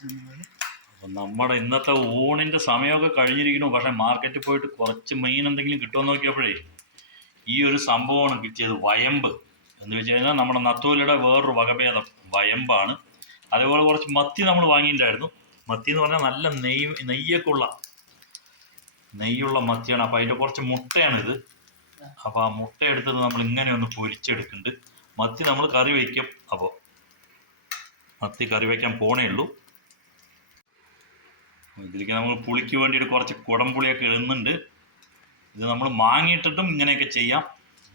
അപ്പം നമ്മുടെ ഇന്നത്തെ ഊണിൻ്റെ സമയമൊക്കെ കഴിഞ്ഞിരിക്കുന്നു. പക്ഷേ മാർക്കറ്റിൽ പോയിട്ട് കുറച്ച് മീൻ എന്തെങ്കിലും കിട്ടുമെന്ന് നോക്കിയപ്പോഴേ ഈ ഒരു സംഭവമാണ് കിട്ടിയത്. വയമ്പ് എന്ന് വെച്ച് കഴിഞ്ഞാൽ നമ്മുടെ നത്തോലിയുടെ വേറൊരു വകഭേദം വയമ്പാണ്. അതേപോലെ കുറച്ച് മത്തി നമ്മൾ വാങ്ങിയിട്ടുണ്ടായിരുന്നു. മത്തി എന്ന് പറഞ്ഞാൽ നല്ല നെയ്യുള്ള മത്തിയാണ്. അപ്പോൾ അതിൻ്റെ കുറച്ച് മുട്ടയാണിത്. അപ്പോൾ ആ മുട്ട എടുത്തത് നമ്മൾ ഇങ്ങനെ ഒന്ന് പൊരിച്ചെടുക്കുന്നുണ്ട്. മത്തി നമ്മൾ കറി വയ്ക്കും. അപ്പോൾ മത്തി കറി വയ്ക്കാൻ പോണേ ഉള്ളൂ. ഇതിലേക്ക് നമ്മൾ പുളിക്ക് വേണ്ടിയിട്ട് കുറച്ച് കുടംപുളിയൊക്കെ ഇടുന്നുണ്ട്. ഇത് നമ്മൾ മാങ്ങിയിട്ടിട്ടും ഇങ്ങനെയൊക്കെ ചെയ്യാം.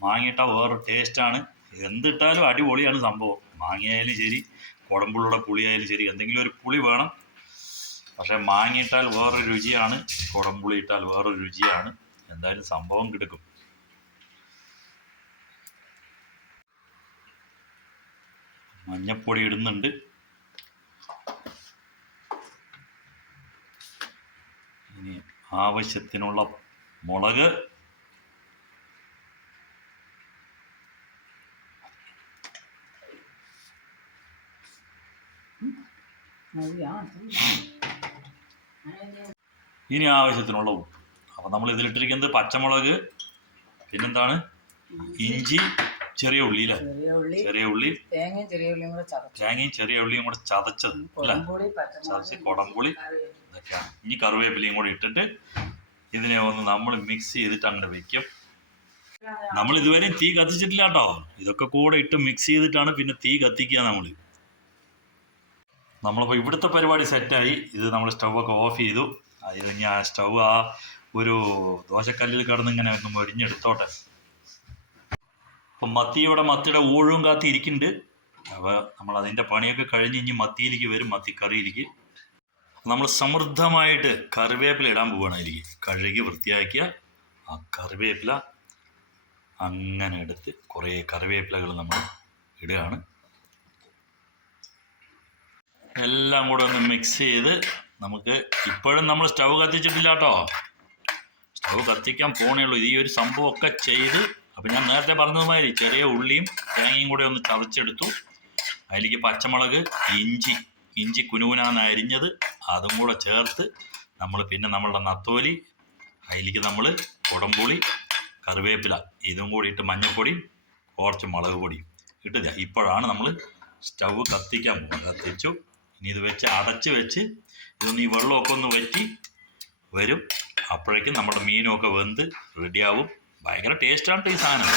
മാങ്ങിയിട്ടാൽ വേറൊരു ടേസ്റ്റാണ്. എന്തിട്ടാലും അടിപൊളിയാണ് സംഭവം. മാങ്ങയായാലും ശരി, കുടംപുളിയുടെ പുളിയായാലും ശരി, എന്തെങ്കിലും ഒരു പുളി വേണം. പക്ഷേ മാങ്ങിയിട്ടാൽ വേറൊരു രുചിയാണ്, കുടംപുളി ഇട്ടാൽ വേറൊരു രുചിയാണ്. എന്തായാലും സംഭവം കിടക്കും. മഞ്ഞപ്പൊടി ഇടുന്നുണ്ട്. ഇനി ആവശ്യത്തിനുള്ള മുളക്, ഇനി ആവശ്യത്തിനുള്ള ഉപ്പ്. അപ്പം നമ്മൾ ഇതിലിട്ടിരിക്കുന്നത് പച്ചമുളക്, പിന്നെന്താണ്, ഇഞ്ചി, ചെറിയ ഉള്ളി അല്ലേ, ചെറിയ ഉള്ളി, തേങ്ങയും ചെറിയ ഉള്ളിയും കൂടെ ചതച്ചത് അല്ലേ, ചതച്ച് കുടംപുളി ഇതൊക്കെയാണ്. ഇനി കറിവേപ്പിലയും കൂടെ ഇട്ടിട്ട് ഇതിനെ ഒന്ന് നമ്മൾ മിക്സ് ചെയ്തിട്ട് അങ്ങനെ വെക്കും. നമ്മൾ ഇതുവരെ തീ കത്തിച്ചിട്ടില്ല കേട്ടോ. ഇതൊക്കെ കൂടെ ഇട്ട് മിക്സ് ചെയ്തിട്ടാണ് പിന്നെ തീ കത്തിക്കുക. നമ്മളിപ്പോൾ ഇവിടുത്തെ പരിപാടി സെറ്റായി. ഇത് നമ്മൾ സ്റ്റൗവൊക്കെ ഓഫ് ചെയ്തു. ഇത് ഇനി ആ സ്റ്റൗ ആ ഒരു ദോശക്കല്ലിൽ കിടന്ന് ഇങ്ങനെ ഒന്ന് മൊരിഞ്ഞെടുത്തോട്ടെ. അപ്പം മത്തിയുടെ ഊഴും കാത്തി ഇരിക്കുന്നുണ്ട്. അപ്പോൾ നമ്മൾ അതിൻ്റെ പണിയൊക്കെ കഴിഞ്ഞ് ഇനി മത്തിയിലേക്ക് വരും, മത്തിക്കറിയിലേക്ക്. നമ്മൾ സമൃദ്ധമായിട്ട് കറിവേപ്പില ഇടാൻ പോവുകയാണ്. അതിലേക്ക് കഴുകി വൃത്തിയാക്കിയ ആ കറിവേപ്പില അങ്ങനെ എടുത്ത് കുറേ കറിവേപ്പിലകൾ നമ്മൾ ഇടുകയാണ്. എല്ലാം കൂടെ ഒന്ന് മിക്സ് ചെയ്ത് നമുക്ക് ഇപ്പോഴും നമ്മൾ സ്റ്റൗ കത്തിച്ചിട്ടില്ല കേട്ടോ. സ്റ്റൗ കത്തിക്കാൻ പോണേ ഉള്ളൂ. ഈ ഒരു സംഭവമൊക്കെ ചെയ്ത് അപ്പം ഞാൻ നേരത്തെ പറഞ്ഞതുമാതിരി ചെറിയ ഉള്ളിയും തേങ്ങയും കൂടെ ഒന്ന് ചതച്ചെടുത്തു. അതിലേക്ക് പച്ചമുളക്, ഇഞ്ചി കുനുകുനാന്ന് അരിഞ്ഞത് അതും കൂടെ ചേർത്ത് നമ്മൾ പിന്നെ നമ്മളുടെ നത്തോലി, അതിലേക്ക് നമ്മൾ കുടംപുളി, കറിവേപ്പില ഇതും കൂടി ഇട്ട് മഞ്ഞൾപ്പൊടി, കുറച്ച് മുളക് പൊടിയും ഇട്ട് ഇപ്പോഴാണ് നമ്മൾ സ്റ്റൗ കത്തിക്കാൻ പോകുന്നത്. കത്തിച്ചു. ഇനി ഇത് വെച്ച് അടച്ച് വെച്ച് ഇതൊന്ന് ഈ വെള്ളമൊക്കെ ഒന്ന് വറ്റി വരും. അപ്പോഴേക്കും നമ്മുടെ മീനുമൊക്കെ വെന്ത് റെഡിയാവും. ഭയങ്കര ടേസ്റ്റാണ് ഈ സാധനം.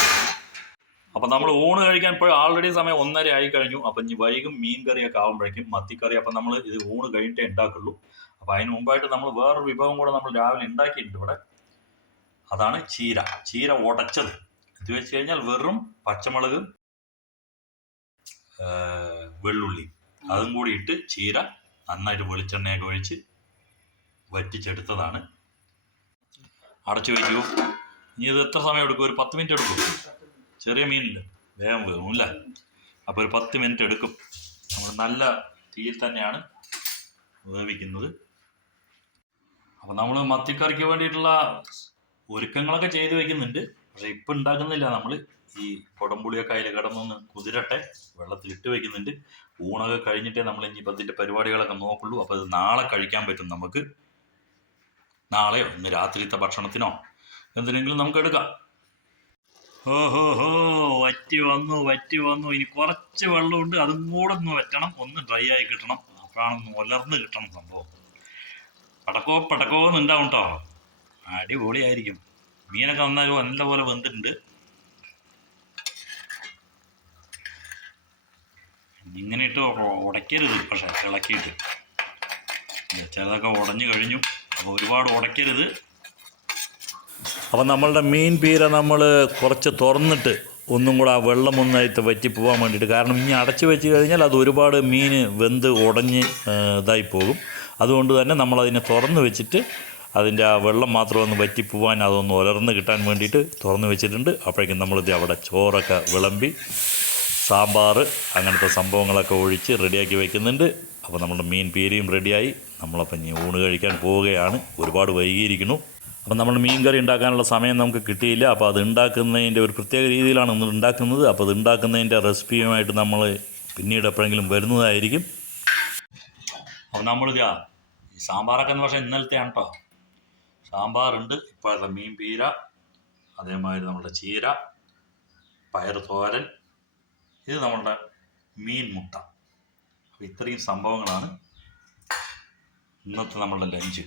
അപ്പം നമ്മൾ ഊണ് കഴിക്കാൻ ഇപ്പോൾ ആൾറെഡി സമയം 1:30 ആയി കഴിഞ്ഞു. അപ്പം ഇനി വൈകും മീൻ കറിയൊക്കെ ആകുമ്പോഴേക്കും മത്തിക്കറി. അപ്പം നമ്മൾ ഇത് ഊണ് കഴിഞ്ഞിട്ടേ ഉണ്ടാക്കുള്ളൂ. അപ്പം അതിന് മുമ്പായിട്ട് നമ്മൾ വേറൊരു വിഭവം കൂടെ നമ്മൾ രാവിലെ ഉണ്ടാക്കിയിട്ടുണ്ട് ഇവിടെ. അതാണ് ചീര ഉടച്ചത്. ഇത് വെച്ച് കഴിഞ്ഞാൽ വെറും പച്ചമുളക്, വെള്ളുള്ളി അതും കൂടി ഇട്ട് ചീര നന്നായിട്ട് വെളിച്ചെണ്ണയൊക്കെ ഒഴിച്ച് വറ്റിച്ചെടുത്തതാണ്. അടച്ചു വയ്ക്കൂ. ഇനി ഇത് എത്ര സമയം എടുക്കും? ഒരു 10 മിനിറ്റ് എടുക്കും. ചെറിയ മീനില്ല, വേഗം വേവും അല്ലേ. അപ്പോൾ ഒരു 10 മിനിറ്റ് എടുക്കും. നമ്മൾ നല്ല തീയിൽ തന്നെയാണ് വേവിക്കുന്നത്. അപ്പം നമ്മൾ മത്തിക്കറിക്ക് വേണ്ടിയിട്ടുള്ള ഒരുക്കങ്ങളൊക്കെ ചെയ്ത് വയ്ക്കുന്നുണ്ട്. പക്ഷേ ഇപ്പം ഉണ്ടാക്കുന്നില്ല. നമ്മൾ ഈ കുടംപുളിയൊക്കെ അതിൽ കിടന്നൊന്ന് കുതിരട്ടെ വെള്ളത്തിലിട്ട് വയ്ക്കുന്നുണ്ട്. ഊണൊക്കെ കഴിഞ്ഞിട്ടേ നമ്മൾ ഇനിയിപ്പോൾ അതിൻ്റെ പരിപാടികളൊക്കെ നോക്കുള്ളൂ. അപ്പോൾ ഇത് നാളെ കഴിക്കാൻ പറ്റും നമുക്ക്. നാളെയോ ഇന്ന് രാത്രിത്തെ ഭക്ഷണത്തിനോ എന്തിനെങ്കിലും നമുക്ക് എടുക്കാം. വറ്റി വന്നു. ഇനി കുറച്ച് വെള്ളമുണ്ട്, അതും കൂടെ ഒന്ന് വറ്റണം, ഒന്ന് ഡ്രൈ ആയി കിട്ടണം. അപ്പോഴാണ് ഉലർന്ന് കിട്ടണം സംഭവം. പടക്കോന്ന് ഉണ്ടാവും കേട്ടോ. അടിപൊളിയായിരിക്കും. മീനൊക്കെ നല്ലപോലെ വെന്തിട്ടുണ്ട്. ഇങ്ങനെ ഇട്ട് ഉടയ്ക്കരുത്, പക്ഷേ ഇളക്കിയിട്ട് ചിലതൊക്കെ ഉടഞ്ഞു കഴിഞ്ഞു. അപ്പോൾ ഒരുപാട് ഉടയ്ക്കരുത്. അപ്പം നമ്മളുടെ മീൻ പീര നമ്മൾ കുറച്ച് തുറന്നിട്ട് ഒന്നും കൂടെ ആ വെള്ളം ഒന്നായിട്ട് വറ്റി പോകാൻ വേണ്ടിയിട്ട്. കാരണം ഇനി അടച്ചു വെച്ച് കഴിഞ്ഞാൽ അത് ഒരുപാട് മീൻ വെന്ത് ഉടഞ്ഞ് ഇതായി പോകും. അതുകൊണ്ട് തന്നെ നമ്മളതിനെ തുറന്ന് വെച്ചിട്ട് അതിൻ്റെ ആ വെള്ളം മാത്രം ഒന്ന് വറ്റി പോകാൻ, അതൊന്ന് ഉലർന്ന് കിട്ടാൻ വേണ്ടിയിട്ട് തുറന്ന് വെച്ചിട്ടുണ്ട്. അപ്പോഴേക്കും നമ്മളിത് അവിടെ ചോറൊക്കെ വിളമ്പി സാമ്പാർ അങ്ങനത്തെ സംഭവങ്ങളൊക്കെ ഒഴിച്ച് റെഡിയാക്കി വയ്ക്കുന്നുണ്ട്. അപ്പോൾ നമ്മുടെ മീൻ പീരയും റെഡിയായി. നമ്മളപ്പം ഇനി ഊണ് കഴിക്കാൻ പോവുകയാണ്. ഒരുപാട് വൈകിയിരിക്കുന്നു. അപ്പം നമ്മൾ മീൻ കറി ഉണ്ടാക്കാനുള്ള സമയം നമുക്ക് കിട്ടിയില്ല. അപ്പോൾ അത് ഉണ്ടാക്കുന്നതിൻ്റെ ഒരു പ്രത്യേക രീതിയിലാണ് നമ്മൾ ഉണ്ടാക്കുന്നത്. അപ്പോൾ അത് ഉണ്ടാക്കുന്നതിൻ്റെ റെസിപ്പിയുമായിട്ട് നമ്മൾ പിന്നീട് എപ്പോഴെങ്കിലും വരുന്നതായിരിക്കും. അപ്പം നമ്മളിതാ ഈ സാമ്പാറൊക്കെ എന്ന് പറഞ്ഞാൽ ഇന്നലത്തെയാണ് കേട്ടോ. സാമ്പാറുണ്ട്, ഇപ്പോഴത്തെ മീൻ പീര, അതേമാതിരി നമ്മുടെ ചീര, പയർ തോരൻ, ഇത് നമ്മളുടെ മീൻ മുട്ട. അപ്പം ഇത്രയും സംഭവങ്ങളാണ് ഇന്നത്തെ നമ്മളുടെ ലഞ്ച്.